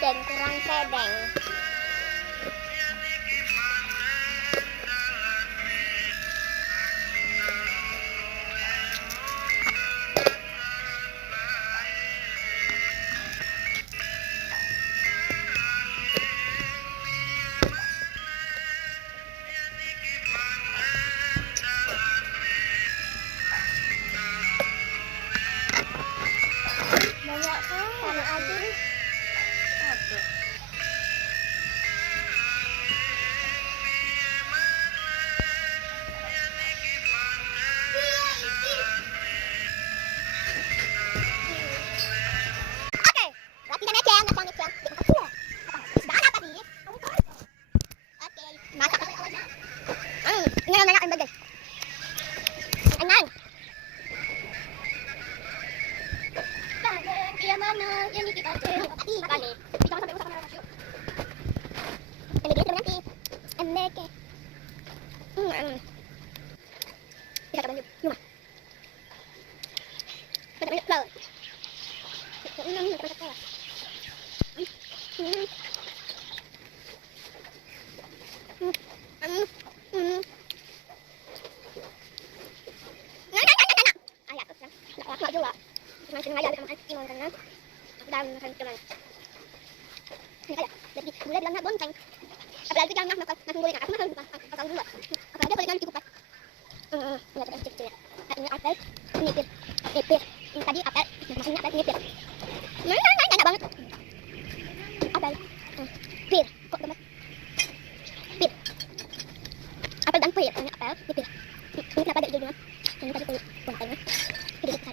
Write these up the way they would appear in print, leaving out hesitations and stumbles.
kedeng, kurang kedeng. Banyak kan? Taruh aja nih. Satu. Oke, rapikan aja, ngecang. Diangkat dulu. Sudah apa nih? Oke, masak. Ini yang banyak embel. Enak. Dia mana yang kita tapi balik. Jangan sampai rusak kamera Mas. Ini dia nanti. Embeke. Bisa kapan yuk. Pada banyak flower. Ini kita pakai. Ayat terus kan. Enggak juga. Cuma sengaja sama Timon karena dan makan cuman. Ini aja. Jadi boleh bilangnya bonteng. Apalagi jangan makan boleh aku makan makan dulu. Apalagi kalau jangan cukup. Enggak ada kecil ya. Ini apel, ini pir. Ini tadi apel, maksudnya apel ini pir. Enak banget. Apel. Pir. Kok banget. Pir. Apel dan pir, ini apel, ini pir. Ini kenapa ada hijaunya? Ini tadi bontengnya. Kita.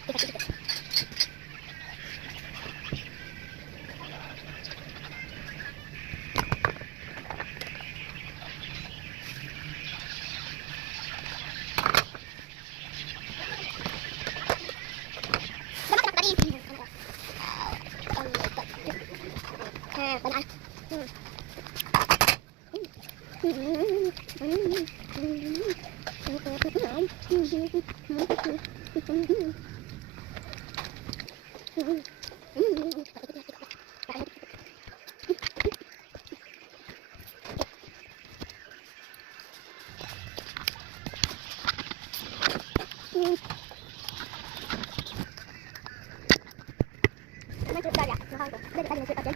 Ini sudah ya, mahal tuh. Dari tadi masih pakai.